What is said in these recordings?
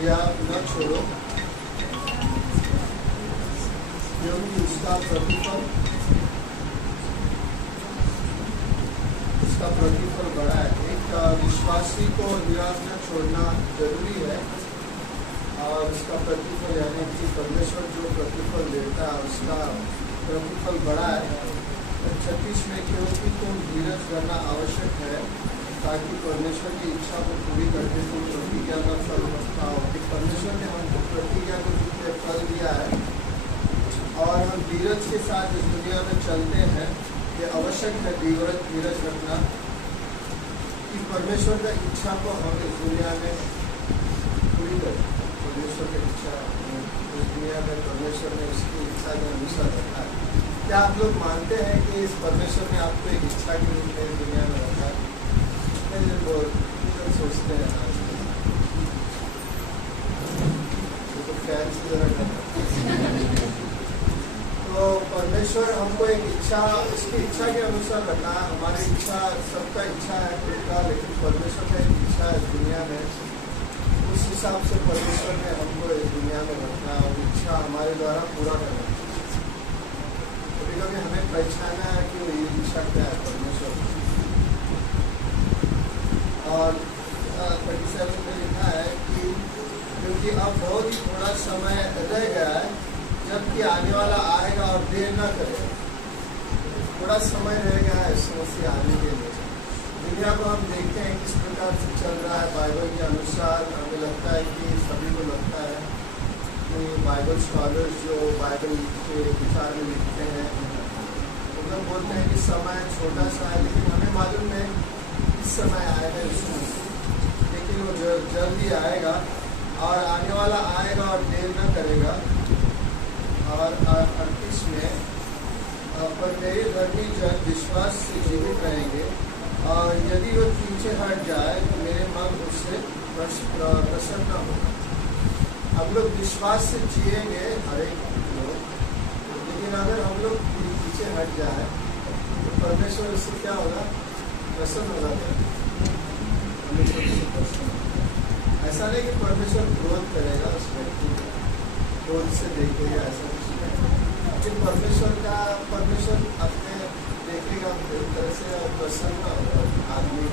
दिया न छोड़ो, क्योंकि उसका प्रतिफल बड़ा है। एक विश्वासी को निराश न छोड़ना जरूरी है, और उसका प्रतिफल यानी कि परमेश्वर जो प्रतिफल देता है उसका प्रतिफल बड़ा है। 36 में क्योंकि तुम धीरज करना आवश्यक है, ताकि परमेश्वर की इच्छा को पूरी करके तुम प्रतिज्ञा का फल पाओ। कि परमेश्वर ने हमको प्रतिज्ञा को फल दिया है, और हम धीरज के साथ इस दुनिया में चलते हैं। ये आवश्यक है धीरज रखना, कि परमेश्वर का इच्छा को हम इस दुनिया में पूरी करें। परमेश्वर की इच्छा इस दुनिया में परमेश्वर ने उसकी इच्छा के अनुसार रखा है। क्या आप लोग मानते हैं कि इस परमेश्वर ने आपको एक इच्छा के रूप में दुनिया में रखा है? सोचते हैं आज तो फैन से जरा तो परमेश्वर हमको एक इच्छा, उसकी इच्छा के अनुसार रखा है। हमारी इच्छा, सबका इच्छा है खुद का, लेकिन परमेश्वर का एक इच्छा है दुनिया में। उस हिसाब से परमेश्वर ने हमको इस दुनिया में रखना है, और इच्छा हमारे द्वारा पूरा करना। कभी कभी हमें पहचाना है कि ये इच्छा क्या है परमेश्वर। और 37 में लिखा है कि क्योंकि अब बहुत ही थोड़ा समय रह गया है, जबकि आने वाला आएगा और देर न करेगा। थोड़ा समय रह गया है समस्या आने के लिए। दुनिया को हम देखते हैं किस प्रकार से चल रहा है बाइबल के अनुसार। हमें लगता है कि सभी को लगता है कि बाइबल स्कॉलर्स जो बाइबल के विचार में लिखते हैं, वो लोग बोलते हैं कि समय छोटा सा है, लेकिन हमें मालूम है इस समय आएगा इसमें, लेकिन वो जल्दी आएगा, और आने वाला आएगा और देर न करेगा। और 38 में पर मेरे धर्मी जन विश्वास से जीवित रहेंगे, और यदि वो पीछे हट जाए तो मेरे मन उससे प्रसन्न होगा। हम लोग विश्वास से जिएंगे हर एक लोग, लेकिन अगर हम लोग पीछे हट जाए तो परमेश्वर उससे क्या होगा? प्रसन्न होगा। ऐसा नहीं कि परमेश्वर क्रोध करेगा उस व्यक्ति को, क्रोध से देखेगा, ऐसा कुछ नहीं। लेकिन परमेश्वर अपने देखेगा एक तरह से प्रसन्न होगा आदमी।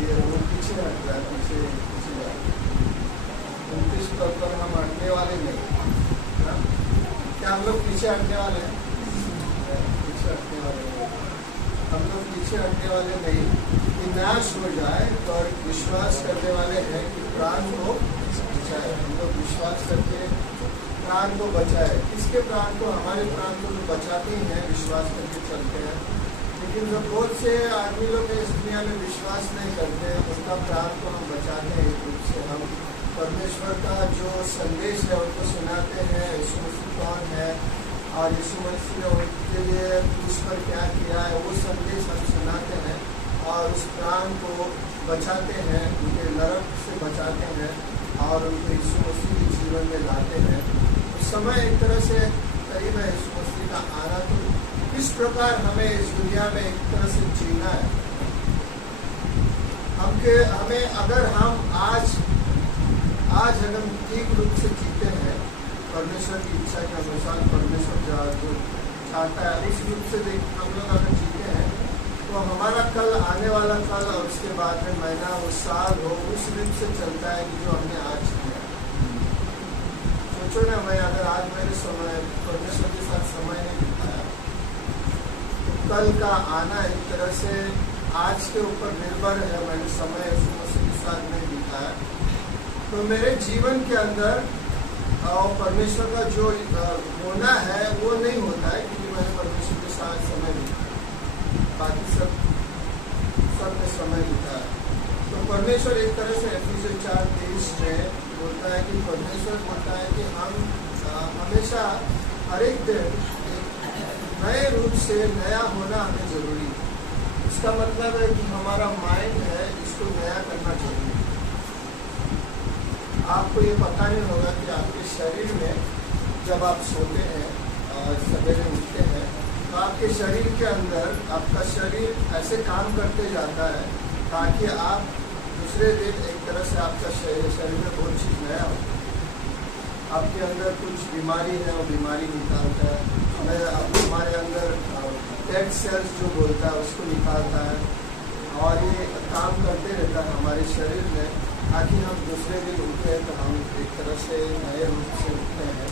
ये वो पीछे हट रहा है, पीछे जाए। 29 पर हम हटने वाले नहीं। क्या हम लोग पीछे हटने वाले हैं? पीछे हटने वाले नहीं। हम लोग पीछे हटने वाले नहीं कि नाश हो जाए, पर विश्वास करने वाले हैं कि प्राण को बचाए। हम लोग विश्वास करके प्राण को बचाए। किसके प्राण को? हमारे प्राण को तो बचाते ही हैं, विश्वास करके चलते हैं। लेकिन जो बहुत से आदमी लोग इस दुनिया में विश्वास नहीं करते, उनका प्राण को हम बचाते हैं एक रूप से। हम परमेश्वर का जो संदेश है उनको सुनाते हैं, यीशु मसीह कौन है और यीशु मसीह ने उनके लिए उस पर क्या किया है, वो संदेश हम सुनाते हैं और उस प्राण को बचाते हैं, उनके नरक से बचाते हैं और उनको यीशु मसीह के जीवन में लाते हैं। उस समय एक तरह से करीब है यीशु मसीह का आना। तो किस प्रकार हमें इस दुनिया में एक तरह से जीना है? हमें अगर हम आज अगर ठीक रूप से जीते हैं, परमेश्वर की इच्छा के अनुसार, परमेश्वर जो चाहता है उस रूप से हम लोग अगर जीते हैं, तो हमारा कल, आने वाला कल और उसके बाद में महीना वो साल हो, उस रूप से चलता है कि जो हमने आज किया। सोचो ना, मैं अगर आज मैंने समय परमेश्वर के साथ समय नहीं बिताया, तो कल का आना एक तरह से आज के ऊपर निर्भर है। मैंने समय उसी के साथ नहीं बिताया, तो मेरे जीवन के अंदर और परमेश्वर का जो होना है वो नहीं होता है, क्योंकि मैंने परमेश्वर के साथ समय बिताया, बाकी सब में समय बिताया। तो परमेश्वर एक तरह से एफिसियंस 4:23 में बोलता है कि परमेश्वर बोलता है कि हम हमेशा हर एक दिन नए रूप से नया होना हमें जरूरी है। इसका मतलब है कि हमारा माइंड है, इसको नया करना जरूरी है। आपको ये पता नहीं होगा कि आपके शरीर में जब आप सोते हैं और सवेरे उठते हैं, तो आपके शरीर के अंदर आपका शरीर ऐसे काम करते जाता है ताकि आप दूसरे दिन एक तरह से आपका शरीर में बहुत चीज़ नया हो। आपके अंदर कुछ बीमारी है वो बीमारी निकालता है, मैं अब हमारे अंदर डेड सेल्स जो बोलता है उसको निकालता है, और ये काम करते रहता है हमारे शरीर में, ताकि हम दूसरे दिन उठते हैं तो हम एक तरह से नए रूप से उठते हैं।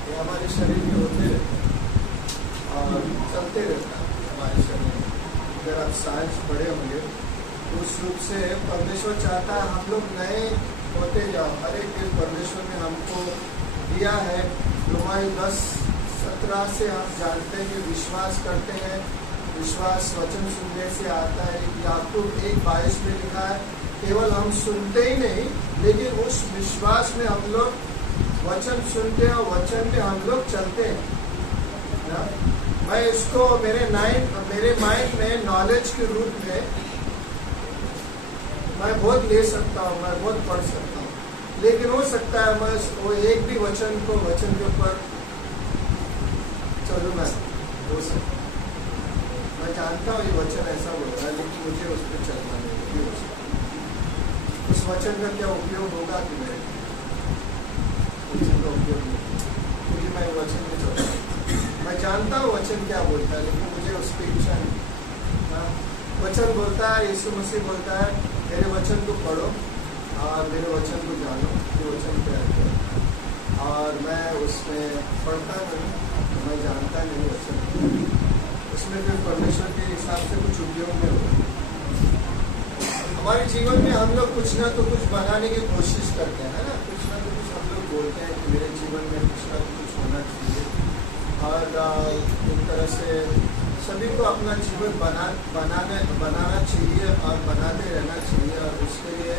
ये हमारे शरीर में होते रहते हैं और चलते रहता है हमारे शरीर में। अगर आप साइंस पढ़े होंगे तो उस रूप से परमेश्वर चाहता है हम लोग नए होते जाओ। हर एक दिन परमेश्वर ने हमको दिया है। रोमाई 10:17 से हम जानते हैं कि विश्वास करते हैं, विश्वास वचन सुनने से आता है। याकूब 1:22 में लिखा है केवल हम सुनते ही नहीं, लेकिन उस विश्वास में हम लोग वचन सुनते हैं और वचन में हम लोग चलते हैं ना? मैं इसको मेरे माइंड में नॉलेज के रूप में मैं बहुत ले सकता हूँ, मैं बहुत पढ़ सकता हूँ, लेकिन हो सकता है मैं वो एक भी वचन के ऊपर चलूँ ना, हो सकता है। मैं जानता हूँ ये वचन ऐसा बोल रहा है, लेकिन मुझे उस पर चलना नहीं हो सकता। उस वचन का क्या उपयोग होगा कि मेरे वचन का उपयोग नहीं, क्योंकि मैं वचन में चलता। मैं जानता हूँ वचन क्या बोलता है, लेकिन मुझे उस पर इच्छा नहीं। वचन बोलता है, यीशु मसीह बोलता है मेरे वचन को पढ़ो और मेरे वचन को जानो, ये वचन क्या है। और मैं उसमें पढ़ता नहीं, मैं जानता नहीं वचन, उसमें फिर परमेश्वर के हिसाब से कुछ उपयोग नहीं होता। हमारे जीवन में हम लोग कुछ ना तो कुछ बनाने की कोशिश करते हैं ना, कुछ ना तो कुछ हम लोग बोलते हैं कि मेरे जीवन में कुछ ना तो कुछ होना चाहिए। और एक तरह से सभी को अपना जीवन बनाना चाहिए और बनाते रहना चाहिए, और उसके लिए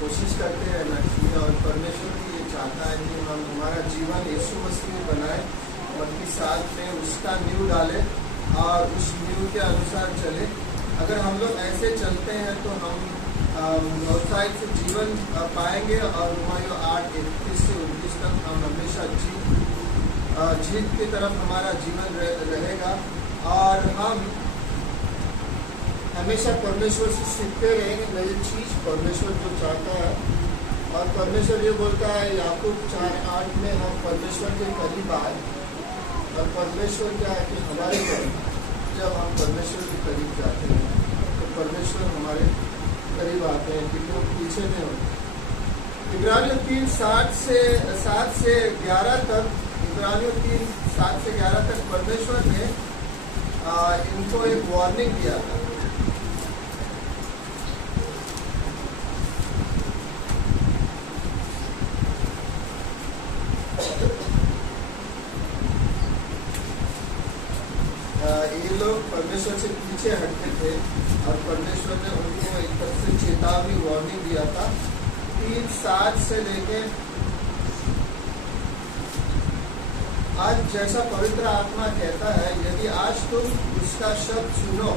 कोशिश करते रहना चाहिए। और परमेश्वर भी ये चाहता है कि हम हमारा जीवन यीशु मसीह में बनाए, उनके साथ में उसका नींव डाले और उस नींव के अनुसार चले। अगर हम लोग ऐसे चलते हैं तो हम व्यवसाय से जीवन पाएंगे, और रोमाइयों 8:31 से 29 तक हम हमेशा जीत की तरफ हमारा जीवन रहेगा, और हम हमेशा परमेश्वर से सीखते रहेंगे नई चीज परमेश्वर जो चाहता है। और परमेश्वर ये बोलता है याकूब 4:8 में हम परमेश्वर के करीब आए, और परमेश्वर क्या है कि हमारे करीब, जब हम परमेश्वर के करीब जाते हैं तो परमेश्वर हमारे करीब आते हैं, क्योंकि वो पीछे नहीं होते। इब्रानियों 3:7 से 11 तक, इब्रानियों 3:7 से 11 तक परमेश्वर ने इनको एक वार्निंग दिया था। ये लोग परमेश्वर से पीछे हटते थे, और परमेश्वर ने उनको एक तरह से चेतावनी वार्निंग दिया था। 3:7 से लेके आज जैसा पवित्र आत्मा कहता है, यदि आज तुम उसका शब्द सुनो,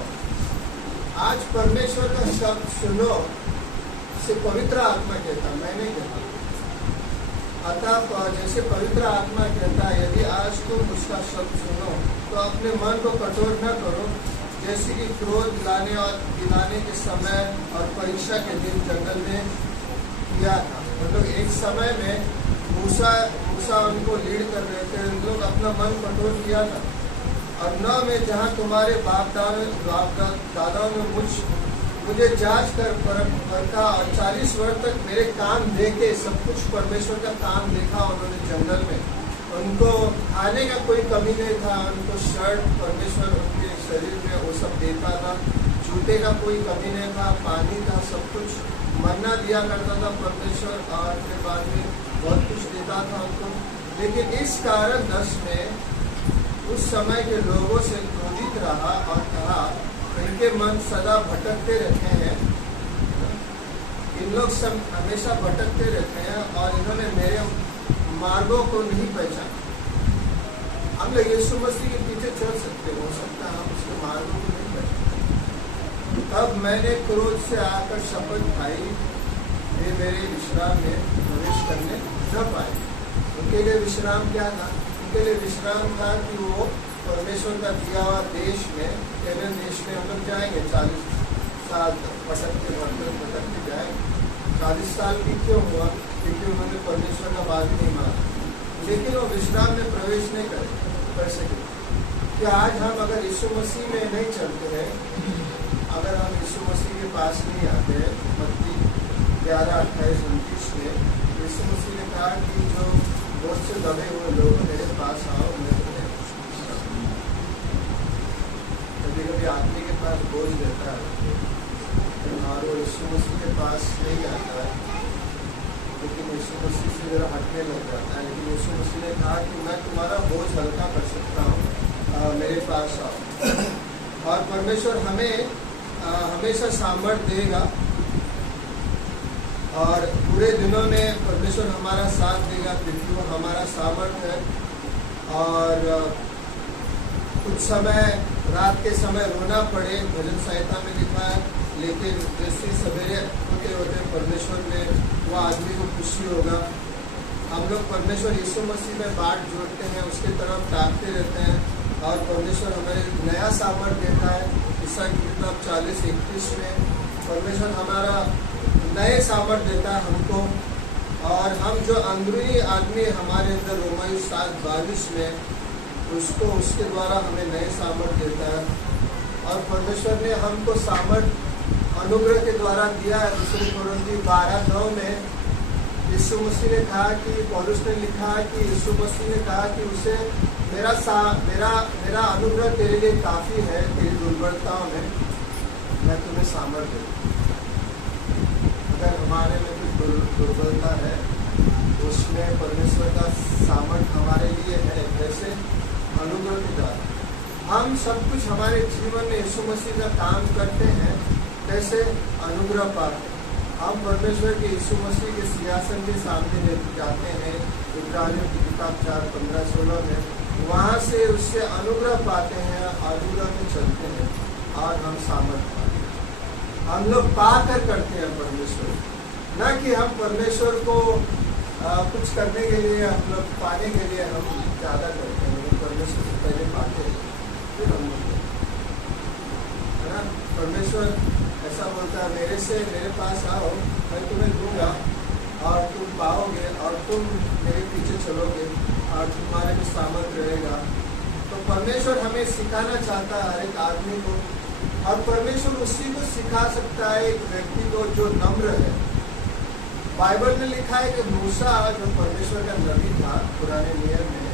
आज परमेश्वर का शब्द सुनो से पवित्र आत्मा कहता, मैं नहीं कहता। अतः जैसे पवित्र आत्मा कहता है यदि आज तुम उसका शब्द सुनो तो अपने मन को कठोर न करो, जैसे कि क्रोध दिलाने के समय और परीक्षा के दिन जंगल में किया था। मतलब एक समय में मूसा उनको लीड कर रहे थे, उन लोग अपना मन कठोर किया था। और 9 में जहाँ तुम्हारे बाप दादाओं ने मुझे जांच कर परखा, और 40 वर्ष तक मेरे काम देखे, सब कुछ परमेश्वर का काम देखा उन्होंने जंगल में। उनको खाने का कोई कमी नहीं था, उनको शर्ट परमेश्वर उनके शरीर में वो सब देता था, जूते का कोई कमी नहीं था, पानी था, सब कुछ मन्ना दिया करता था परमेश्वर, और फिर बाद में बहुत कुछ देता था उनको। लेकिन इस कारण 10 में उस समय के लोगों से क्रोधित रहा और कहा इनके मन सदा भटकते रहते हैं, इन लोग सब हमेशा भटकते रहते हैं और इन्होंने मेरे मार्गों को नहीं पहचाना। हम लोग यीशु मसीह के पीछे चल सकते, हो सकता है हम उसके मार्गों को नहीं पहचाना। तब मैंने क्रोध से आकर शपथ खाई, वे मेरे विश्राम में प्रवेश करने न पाए। उनके लिए विश्राम क्या था? उनके लिए विश्राम था कि वो परमेश्वर का दिया हुआ देश में, केनन देश में हम लोग जाएंगे, 40 साल तक भटकते जाएंगे। 40 साल भी क्यों हुआ? क्योंकि उन्होंने परमेश्वर का बात नहीं माना। लेकिन वो विश्राम में प्रवेश नहीं कर सके। कि आज हम अगर यीशु मसीह में नहीं चलते हैं, अगर हम यीशु मसीह के पास नहीं आते हैं, मत्ती 11:28-29 में यीशु मसीह ने कहा कि जो बोझ से दबे हुए लोग मेरे पास आओ, मैं तुम्हें। कभी कभी आदमी के पास बोझ रहता है और वो यीशु मसीह के पास नहीं आता है, लेकिन यीशु मसीह से जरा हटने लग जाता है। लेकिन यीशु मसीह ने कहा कि मैं तुम्हारा बोझ हल्का कर सकता हूँ, मेरे पास आओ। और परमेश्वर हमें हमेशा सामर्थ्य देगा और पूरे दिनों में परमेश्वर हमारा साथ देगा, क्योंकि वो हमारा सामर्थ्य है। और कुछ समय रात के समय रोना पड़े, भजन संहिता में लिखा है, लेकिन जैसे सवेरे होते होते परमेश्वर में वो आदमी को खुशी होगा। हम लोग परमेश्वर यीशु मसीह में बाट जोड़ते हैं, उसके तरफ ताकते रहते हैं और परमेश्वर हमें नया सामर्थ्य देता है। ईसाई की किताब 40:31 में परमेश्वर हमारा नए सामर्थ्य देता है हमको। और हम जो अंदरूनी आदमी हमारे अंदर रोमाई 7:22 में उसको उसके द्वारा हमें नए सामर्थ्य देता है। और परमेश्वर ने हमको सामर्थ्य अनुग्रह के द्वारा दिया है। 2 कोरिन्थी 12:9 में यीशु मसीह ने कहा कि पौलुस ने लिखा कि यीशु मसीह ने कहा कि उसे मेरा अनुग्रह तेरे लिए काफ़ी है, तेरी दुर्बलताओं में मैं तुम्हें सामर्थ्य दूँ। अगर हमारे में कुछ दुर्बलता है, उसमें परमेश्वर का सामर्थ्य हमारे लिए है। जैसे अनुग्रह के द्वारा हम सब कुछ हमारे जीवन में यीशु मसीह का काम करते हैं, कैसे अनुग्रह पाते। हम परमेश्वर के यीशु मसीह के सिंहासन के सामने जाते हैं, इब्रानियों की किताब 4:15-16 में, वहाँ से उससे अनुग्रह पाते हैं, अनुग्रह में चलते हैं और हम सामर्थ्य पाते हैं। हम लोग पाकर करते हैं परमेश्वर, न कि हम परमेश्वर को कुछ करने के लिए, हम लोग पाने के लिए हम ज़्यादा करते हैं। लेकिन परमेश्वर से पहले पाते हैं फिर हम लोग, है ना। परमेश्वर ऐसा बोलता है, मेरे पास आओ, मैं तुम्हें दूंगा और तुम पाओगे और तुम मेरे पीछे चलोगे और तुम्हारे में सामर्थ्य रहेगा। तो परमेश्वर हमें सिखाना चाहता है हर एक आदमी को, और परमेश्वर उसी को सिखा सकता है, एक व्यक्ति को जो नम्र है। बाइबल में लिखा है कि मूसा जो परमेश्वर का नबी था पुराने नियम में,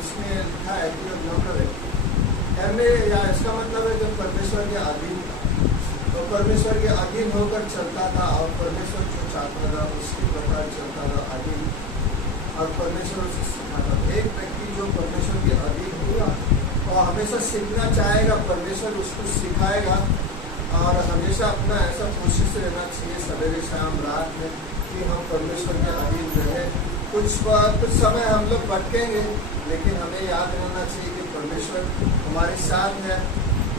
उसमें लिखा है कि नम्र व्यक्ति या इसका मतलब है जब परमेश्वर के अधीन था, तो परमेश्वर के अधीन होकर चलता था और परमेश्वर जो चाहता था उसके प्रकार चलता था अधीन, और परमेश्वर उसे सिखाता था। एक व्यक्ति जो परमेश्वर के अधीन हुआ और हमेशा सीखना चाहेगा, परमेश्वर उसको सिखाएगा। और हमेशा अपना ऐसा कोशिश रहना चाहिए सवेरे शाम रात में कि हम परमेश्वर के अधीन रहें। कुछ समय हम लोग भटकेंगे, लेकिन हमें याद रहना चाहिए कि परमेश्वर हमारे साथ है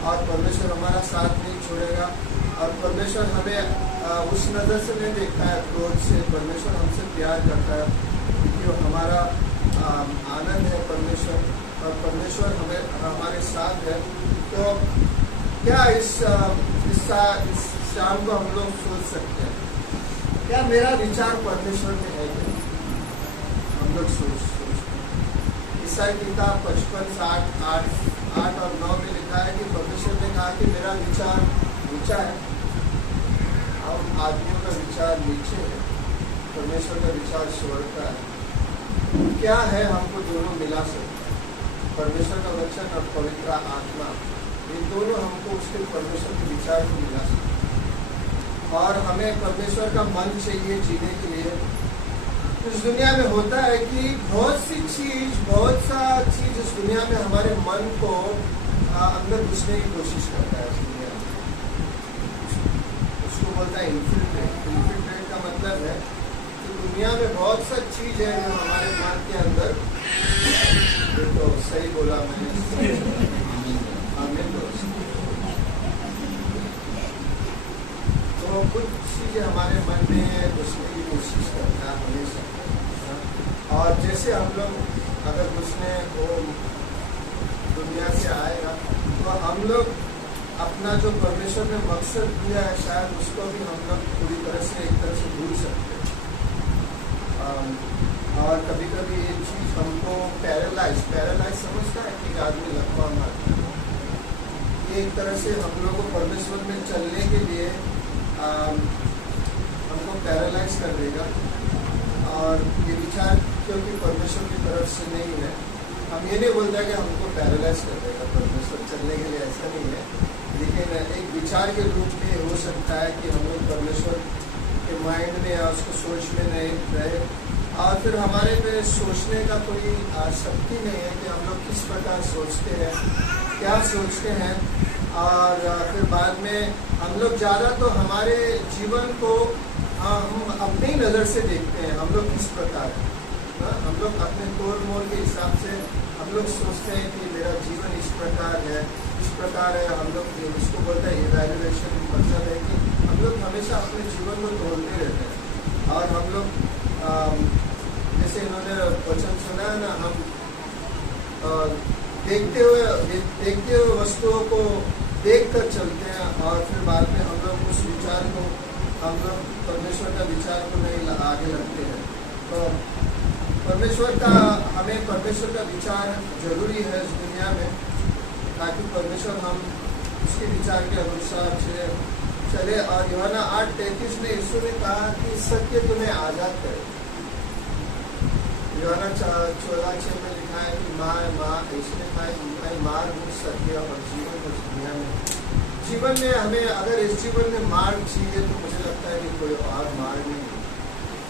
और परमेश्वर हमारा साथ नहीं छोड़ेगा। और परमेश्वर हमें उस नज़र से नहीं देखता है क्रोध से, परमेश्वर हमसे प्यार करता है क्योंकि वो हमारा आनंद है परमेश्वर, और परमेश्वर हमें हमारे साथ है। तो क्या इस शाम को हम लोग सोच सकते हैं, क्या मेरा विचार परमेश्वर में है क्या? हम लोग सोच ईसाई किताब 55:8 और 9 में लिखा है कि परमेश्वर ने कहा कि मेरा विचार ऊंचा है और आदमियों का विचार नीचे है, परमेश्वर का विचार स्वर्ग का है। क्या है हमको दोनों मिला सकता है, परमेश्वर का वचन और पवित्र आत्मा, ये दोनों हमको उसके परमेश्वर के विचार को मिला सकते हैं। और हमें परमेश्वर का मन चाहिए जीने के लिए। इस दुनिया में होता है कि बहुत सा चीज इस दुनिया में हमारे मन को अंदर घुसने की कोशिश करता है। इस दुनिया में उसको बोलता है इन्फिल्ट्रेट। इन्फिल्ट्रेट का मतलब है कि दुनिया में बहुत सा चीज है जो हमारे मन के अंदर, ये तो सही बोला मैंने, तो कुछ चीजें हमारे मन में घुसने की कोशिश करता है हमेशा। और जैसे हम लोग अगर घुसने वो दुनिया से आएगा, तो हम लोग अपना जो परमेश्वर ने मकसद दिया है शायद उसको भी हम लोग पूरी तरह से एक तरह से भूल सकते हैं। और कभी कभी ये चीज़ हमको पैरालाइज समझता है कि एक आदमी लकवा मारता है, ये एक तरह से हम लोग को परमेश्वर में चलने के लिए हमको पैरालाइज कर देगा। और ये विचार क्योंकि परमेश्वर की तरफ से नहीं है, हम ये नहीं बोलते कि हमको पैरालाइज कर देगा परमेश्वर चलने के लिए, ऐसा नहीं है। लेकिन एक विचार के रूप में हो सकता है कि हम लोग परमेश्वर के माइंड में या उसको सोच में नहीं रहे, और फिर हमारे में सोचने का कोई शक्ति नहीं है कि हम लोग किस प्रकार सोचते हैं, क्या सोचते हैं। और फिर बाद में हम लोग ज़्यादा तो हमारे जीवन को हम अपनी नज़र से देखते हैं, हम लोग किस प्रकार है, हम लोग अपने तोड़ मोड़ के हिसाब से हम लोग सोचते हैं कि मेरा जीवन इस प्रकार है, इस प्रकार है। हम लोग इसको बोलते हैं इवैल्यूएशन, मतलब है कि हम लोग हमेशा अपने जीवन को तोड़ते रहते हैं। और हम लोग जैसे इन्होंने वचन सुना है ना, हम देखते हुए वस्तुओं को देख कर चलते हैं, और फिर बाद में हम लोग उस विचार को, हम लोग परमेश्वर का विचार को नहीं आगे रखते हैं। तो हमें परमेश्वर का विचार जरूरी है इस दुनिया में, ताकि परमेश्वर हम उसके विचार के अनुसार चले। और यूहन्ना 8:33 में यीशु ने कहा कि सत्य तुम्हें आज़ाद करे। यूहन्ना 14:6 में लिखा है कि यीशु ने कहा मैं मार्ग हूँ, सत्य और जीवन उस दुनिया में। जीवन में हमें अगर इस जीवन में मार्ग चाहिए तो मुझे लगता है कि कोई और मार्ग नहीं है।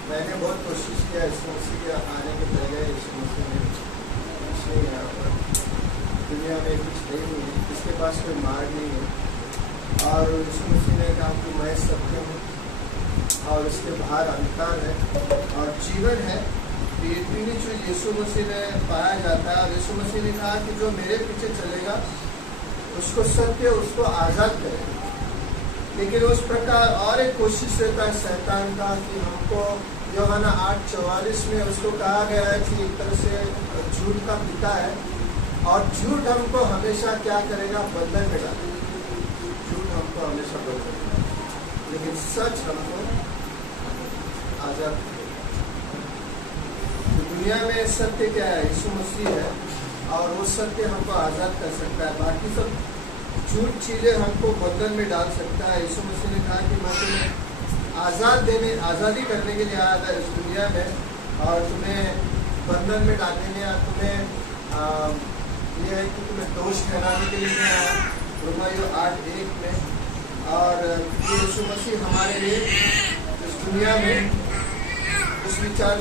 मैंने बहुत कोशिश किया यीशु मसीह के आने के पहले, यीशु मसीह ने कुछ नहीं है, दुनिया में कुछ नहीं है, इसके पास कोई मार्ग नहीं है। और यीशु मसीह ने कहा कि मैं सत्य हूँ और उसके बाहर अंधकार है और जीवन है। ये तीन चीज यीशु मसीह में पाया जाता है। और यीशु मसीह ने कहा कि जो मेरे पीछे चलेगा उसको सत्य, उसको आज़ाद करेगा। लेकिन उस प्रकार और एक कोशिश रहता है शैतान का कि हमको, यूहन्ना 8:44 में उसको कहा गया है कि एक तरह से झूठ का पिता है, और झूठ हमको हमेशा क्या करेगा, बंधन में डालेगा। झूठ हमको हमेशा बंधन में डालेगा, लेकिन सच हमको आज़ाद करेगा। तो दुनिया में सत्य क्या है, यीशु मसीह है, और वो सत्य हमको आज़ाद कर सकता है। बाकी सब झूठ चीज़ें हमको बंधन में डाल सकता है। यीशु मसीह ने कहा कि मैं तुम्हें आज़ादी करने के लिए आया था इस दुनिया में, और तुम्हें बंधन में डालने के लिए, तुम्हें ये है कि तुम्हें दोष ठहराने के लिए मैं आया, रोमाइयो 8:1 में। और यीशु मसीह हमारे लिए इस दुनिया में उस विचार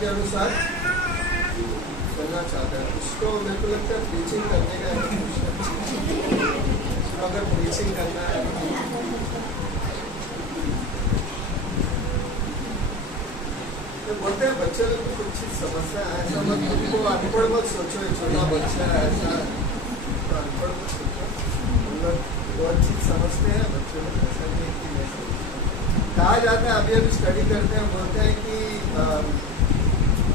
के अनुसार चलना चाहता है। उसको मेरे को लगता है प्रीचिंग करने का, अगर प्रीचिंग करना है तो बोलते हैं बच्चे लोग को कुछ चीज समझना है, ऐसा मत उनको अनपढ़ मत सोचो, छोटा बच्चा है ऐसा तो अनपढ़ मत सोचो। हम लोग बहुत चीज समझते हैं, बच्चे लोग ऐसा नहीं कि नहीं समझते। कहा जाता है, अभी स्टडी करते हैं, बोलते हैं कि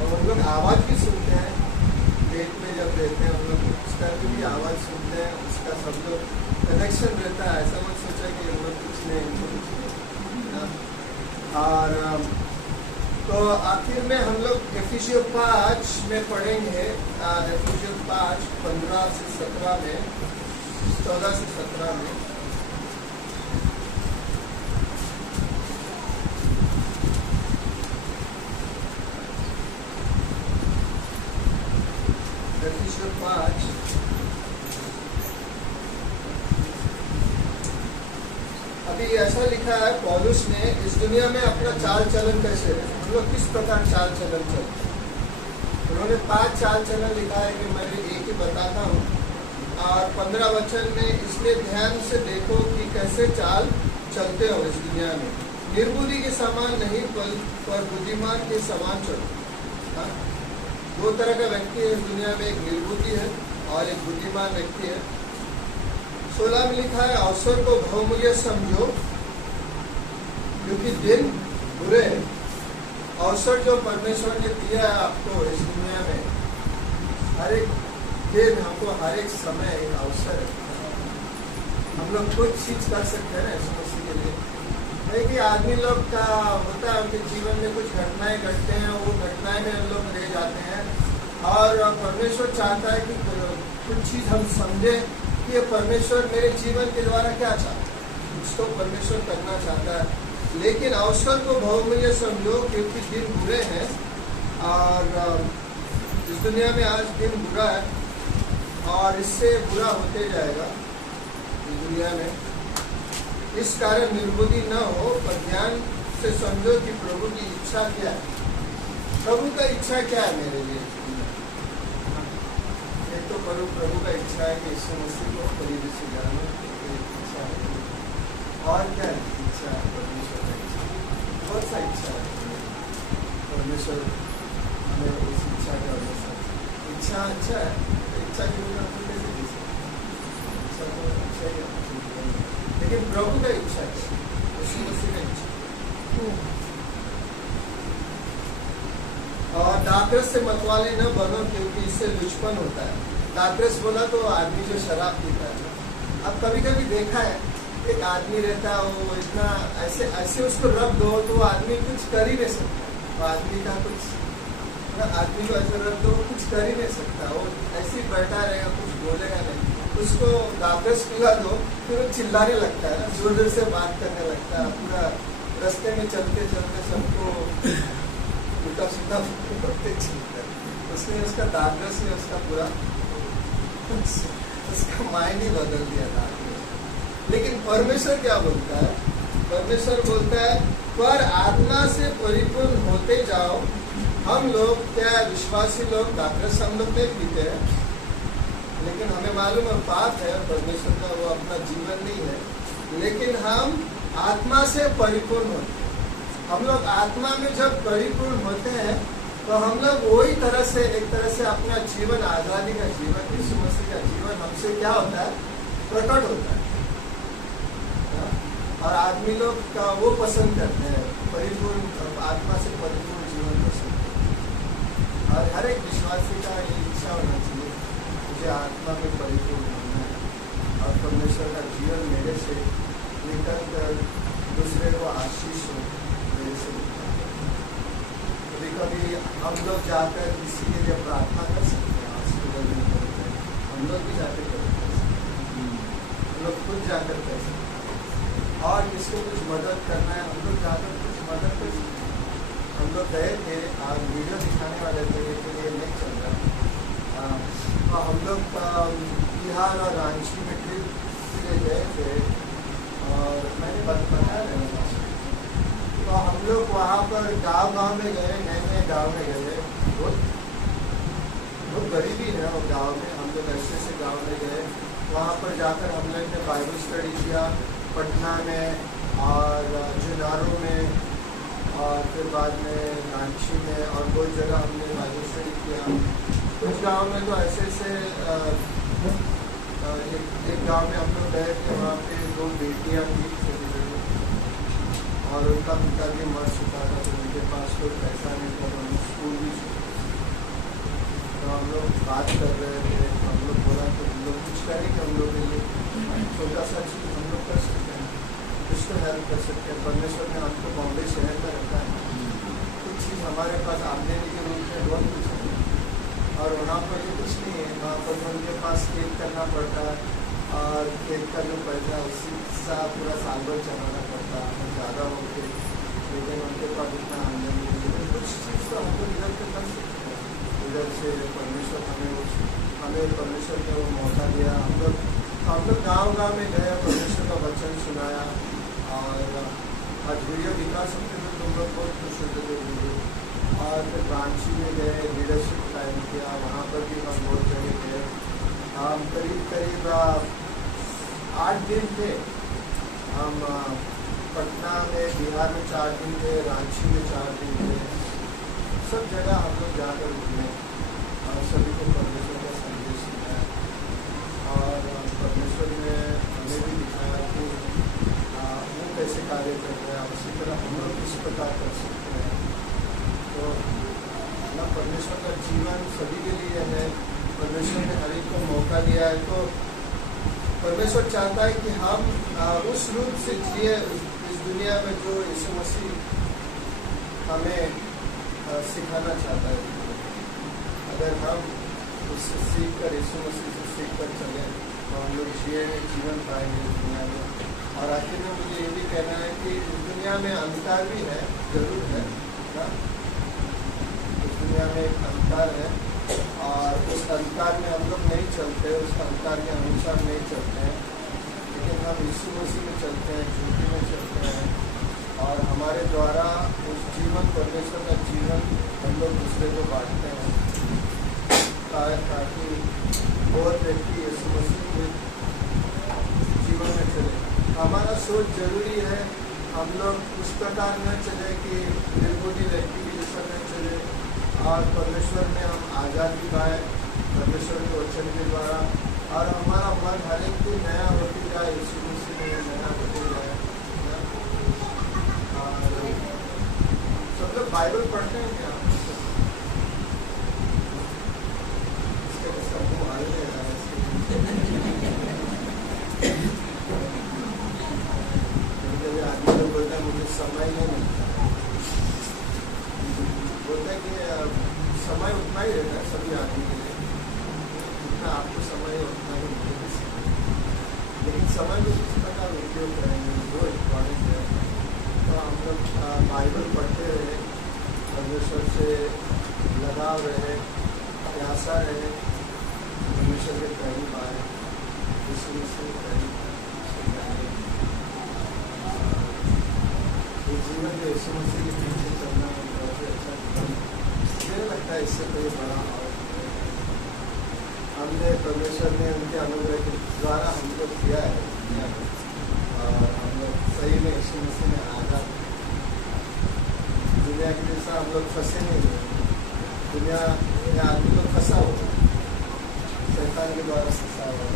हम लोग आवाज़ भी सुनते हैं, पेट में जब रहते हैं हम लोग उसका भी आवाज़ सुनते हैं, उसका सब लोग कनेक्शन रहता है। ऐसा मत सोचा कि हम लोग कुछ नहीं। और तो आखिर में हम लोग एफिसियों 5 में पढ़ेंगे, एफिसियों 5 15 से 17 में, 14 से 17 में। एफिसियों 5 अभी ऐसा लिखा है पौलुस ने, इस दुनिया में अपना चाल चलन कैसे है, हम लोग किस प्रकार चाल चलन चलते हैं। उन्होंने 5 चाल चलन लिखा है कि मैं एक ही बताता हूँ। और 15 वचन में, इसलिए ध्यान से देखो कि कैसे चाल चलते हो इस दुनिया में, निर्बुद्धि के समान नहीं पर बुद्धिमान के समान चलो। 2 तरह का व्यक्ति है इस दुनिया में, एक निर्बुद्धि है और एक बुद्धिमान व्यक्ति है। 16 में लिखा है, अवसर को बहुमूल्य समझो क्योंकि दिन बुरे हैं। अवसर जो परमेश्वर ने दिया है आपको इस दुनिया में, हर एक दिन हमको हर एक समय एक अवसर है। हम लोग कुछ चीज कर सकते हैं ना इस मसीह के लिए, देखिए आदमी लोग का होता है, उनके जीवन में कुछ घटनाएं घटते हैं, वो घटनाएं में हम लोग रह जाते हैं। और परमेश्वर चाहता है कि कुछ चीज़ हम समझे कि ये परमेश्वर मेरे जीवन के द्वारा क्या चाहता है, कुछ तो परमेश्वर करना चाहता है। लेकिन अवसर को बहुमूल्य समझो, क्योंकि दिन बुरे हैं और इस दुनिया में आज दिन बुरा है और इससे बुरा होते जाएगा इस दुनिया में। इस कारण निर्बुद्धि न हो, पर ध्यान से समझो कि प्रभु की इच्छा क्या है। प्रभु का इच्छा क्या है मेरे लिए? एक तो प्रभु का इच्छा है कि यीशु मसीह को करीबी से जानो, इच्छा है। और क्या इच्छा है? परमेश्वर का इच्छा, बहुत सा इच्छा है परमेश्वर हमें उस इच्छा का अनुसार। इच्छा अच्छा है, इच्छा के बिना हम कैसे दे सकते? इच्छा तो अच्छा ही है, लेकिन प्रभु का इच्छा है, यीशु मसीह का इच्छा। और दाखरस से मतवाले न बनो, क्योंकि इससे लुचपन होता है। दाखरस बोला तो आदमी जो शराब पीता है। अब कभी कभी देखा है, एक आदमी रहता है, वो इतना ऐसे ऐसे उसको रख दो तो आदमी कुछ कर ही नहीं सकता। वो आदमी का कुछ आदमी को ऐसे रख दो, कुछ कर ही नहीं सकता। वो ऐसे ही बैठा रहेगा, कुछ बोलेगा नहीं। उसको दाखरस पिला दो, फिर वो चिल्लाने लगता है, जोर जोर से बात करने लगता है, पूरा रास्ते में चलते चलते सबको उल्टा सीधा करते चलता है। उसने उसका दाखरस ने उसका पूरा उसका माइंड ही बदल दिया दाखरस। लेकिन परमेश्वर क्या बोलता है? परमेश्वर बोलता है, पर आत्मा से परिपूर्ण होते जाओ। हम लोग क्या विश्वासी लोग दाखरस हम लोग नहीं पीते हैं, लेकिन हमें मालूम है पाप है, परमेश्वर का वो अपना जीवन नहीं है। लेकिन हम आत्मा से परिपूर्ण होते हैं। हम लोग आत्मा में जब परिपूर्ण होते हैं तो हम लोग वही तरह से, एक तरह से अपना जीवन, आज़ादी का जीवन, यीशु मसीह का जीवन हमसे क्या होता है? प्रकट होता है। और आदमी लोग का वो पसंद करते हैं, परिपूर्ण आत्मा से परिपूर्ण जीवन पसंद करते हैं। और हर एक विश्वासी का ये इच्छा होना चाहिए, मुझे आत्मा में परिपूर्ण होना है और परमेश्वर का जीवन मेरे से निकल कर दूसरे को आशीष हो मेरे से। कभी कभी हम लोग जाकर किसी के लिए प्रार्थना कर सकते हैं, हॉस्पिटल में करते हैं, हम लोग भी जाकर कर सकते हैं, हम लोग खुद जाकर कर सकते हैं। और किसको कुछ मदद करना है, हम लोग जाकर कुछ मदद कर सकते हैं। हम लोग गए थे, आज वीडियो दिखाने वाले थे, लेकिन ये नहीं चल रहा। तो हम लोग बिहार और रांची में ट्रिप के लिए गए थे और मैंने बताया नहीं। तो हम लोग वहाँ पर गांव में गए, नए नए गाँव में गए, बहुत गरीबी है वो गांव में। हम लोग ऐसे गांव में गए, वहाँ पर जाकर हम लोग ने बाइबल स्टडी किया, पटना में और जुनारो में और फिर बाद में रांची में, और बहुत जगह हमने बाइबल स्टडी किया। कुछ गांव में तो ऐसे एक गांव में हम लोग गए थे, वहाँ पे 2 बेटियाँ थी और उनका पिता भी मर चुका था, तो उनके पास कोई पैसा नहीं था, तो हम स्कूल भी तो हम लोग बात कर रहे थे। हम लोग बोला तो हम लोग कुछ करेंगे, हम लोग के लिए छोटा सा चीज़ हम लोग कर सकते हैं, कुछ तो हेल्प कर सकते हैं। परमेश्वर ने हमको बॉम्बे शहर में रखा है, कुछ चीज़ हमारे पास आमदनी के रूप में बहुत कुछ है और वहाँ पर तो कुछ नहीं है। वहाँ पर तो उनके पास खेत करना पड़ता है और खेत का जो पैसा उसी सा पूरा साल भर चलाना पड़ता है, ज़्यादा होते, लेकिन उनके पास इतना आमदनी नहीं है। कुछ चीज़ तो हमको इधर से कर सकते हैं, इधर से परमेश्वर हमें परमेश्वर ने वो मौका दिया। हम लोग गाँव में गए, परमेश्वर का वचन सुनाया और आज वीडियो दिखा सकते थे, तुम लोग बहुत खुश होते थे वीडियो। और फिर रांची में गए, लीडरशिप टाइम किया, वहाँ पर भी हम बहुत जगह गए। हम करीब 8 दिन थे। हम पटना में, बिहार में 4 दिन थे, रांची में 4 दिन थे। सब जगह हम लोग जाकर घूमे और सभी को परमेश्वर का संदेश दिखाया और परमेश्वर ने हमें भी दिखाया कि वो कैसे कार्य कर रहे हैं, उसी तरह हम लोग किस प्रकार कर सकते हैं। तो ना परमेश्वर का जीवन सभी के लिए है, परमेश्वर ने हर एक को मौका दिया है। तो परमेश्वर चाहता है कि हम उस रूप से जिए इस दुनिया में जो यीशु मसीह हमें सिखाना चाहता है, अगर हम उससे सीख कर, यीशु मसीह से सीख कर चलें तो हम लोग जीवन पाएंगे इस दुनिया में। और आखिर में मुझे ये भी कहना है कि इस दुनिया में अंधकार भी है, जरूर है ना। इस दुनिया में एक अंधकार है और उस अंधकार में हम लोग नहीं चलते, उस अंधकार के अनुसार नहीं चलते हैं, लेकिन हम यीशु मसीह में चलते हैं, ज्योति में चलते हैं और हमारे द्वारा उस जीवन, परमेश्वर का जीवन हम लोग दूसरे को बांटते हैं, ताकि और व्यक्ति यीशु मसीह के जीवन में चले। हमारा सोच जरूरी है, हम लोग उस प्रकार न चले कि निर्बुद्धि व्यक्ति की जैसा न चले और परमेश्वर में हम आज़ादी पाए परमेश्वर के वचन के द्वारा, और हमारा मन हर एक दिन नया होती जाए, यीशु मसीह में नया होते जाए। और सब लोग बाइबल पढ़ते हैं क्या? इसका मुँह हाल नहीं रहा है। आदमी लोग बोलते हैं मुझे समय नहीं मिलता, बोलते हैं कि समय उतना ही रहता है सभी आदमी के लिए, जितना आपको समय है उतना ही मिलेगा, लेकिन समय को किस प्रकार उपयोग करेंगे वो इम्पॉर्टेंट है। तो हम लोग बाइबल पढ़ते रहे, परमेश्वर से लगाव रहे, प्यासा रहे, परमेश्वर के करीब आए, यीशु मसीह के करीब जीवन के यीशु मसीह के पीछे चलना बहुत ही अच्छा जीवन। मुझे लगता है इससे कोई बड़ा और हमने परमेश्वर ने उनके अनुग्रह के द्वारा हमको किया है दुनिया में, और हम लोग सही में यीशु मसीह में आज़ाद, दुनिया के जैसा हम लोग फंसे नहीं हुए। दुनिया में आदमी लोग फंसा हुआ, शैतान के द्वारा फंसा हुआ।